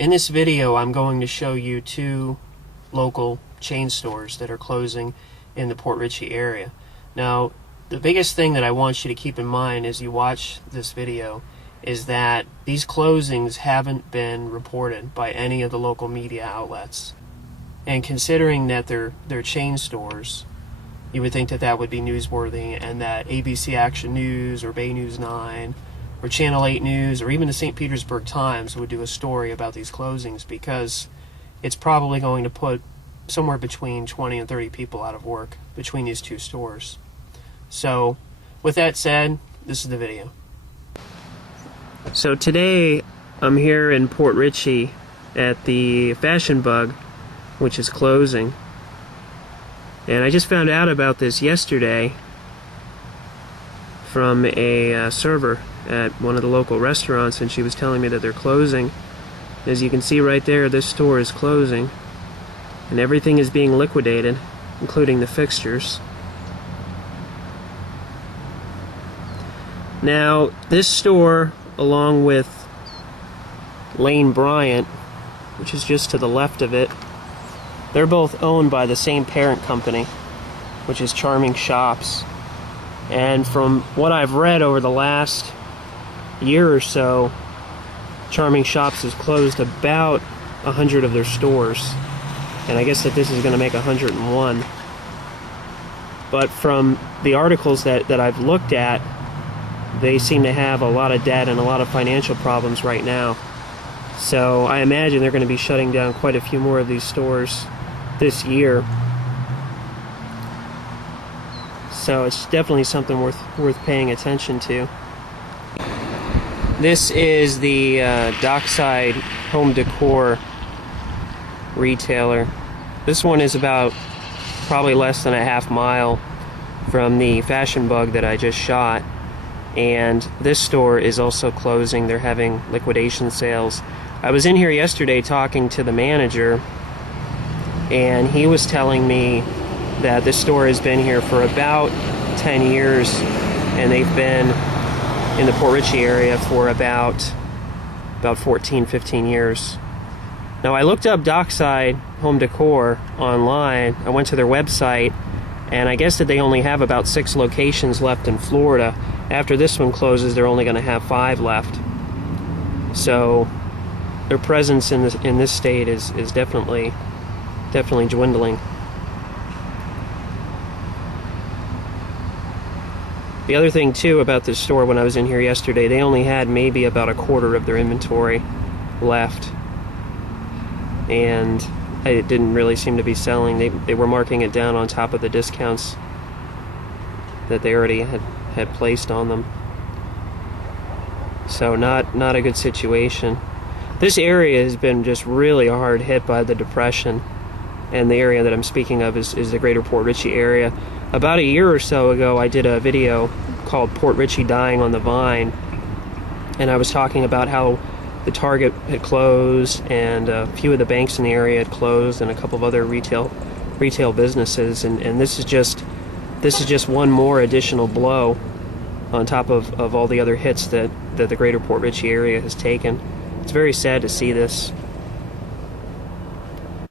In this video, I'm going to show you two local chain stores that are closing in the Port Richey area. Now, the biggest thing that I want you to keep in mind as you watch this video is that these closings haven't been reported by any of the local media outlets. And considering that they're chain stores, you would think that that would be newsworthy and that ABC Action News or Bay News 9 or Channel 8 News or even the St. Petersburg Times would do a story about these closings, because it's probably going to put somewhere between 20 and 30 people out of work between these two stores. So, with that said, this is the video. So today I'm here in Port Richey at the Fashion Bug, which is closing. And I just found out about this yesterday from a server at one of the local restaurants, and she was telling me that they're closing. As you can see right there, this store is closing, and everything is being liquidated, including the fixtures. Now, this store, along with Lane Bryant, which is just to the left of it, they're both owned by the same parent company, which is Charming Shops. And from what I've read over the last year or so, Charming Shops has closed about 100 of their stores. And I guess that this is going to make 101. But from the articles that I've looked at, they seem to have a lot of debt and a lot of financial problems right now. So I imagine they're going to be shutting down quite a few more of these stores this year. So it's definitely something worth paying attention to. This is the Dockside home decor retailer. This one is about probably less than a half mile from the Fashion Bug that I just shot. And this store is also closing. They're having liquidation sales. I was in here yesterday talking to the manager, and he was telling me that this store has been here for about 10 years, and they've been in the Port Richey area for about 14, 15 years. Now, I looked up Dockside Home Decor online. I went to their website, and I guess that they only have about 6 locations left in Florida. After this one closes, they're only going to have 5 left. So their presence in this state is definitely dwindling. The other thing too about this store, when I was in here yesterday, they only had maybe about a quarter of their inventory left, and it didn't really seem to be selling. They were marking it down on top of the discounts that they already had placed on them. So not a good situation. This area has been just really hard hit by the Depression, and the area that I'm speaking of is the greater Port Richey area. About a year or so ago, I did a video called Port Richey Dying on the Vine, and I was talking about how the Target had closed, and a few of the banks in the area had closed, and a couple of other retail businesses, and this is just one more additional blow on top of all the other hits that the greater Port Richey area has taken. It's very sad to see this.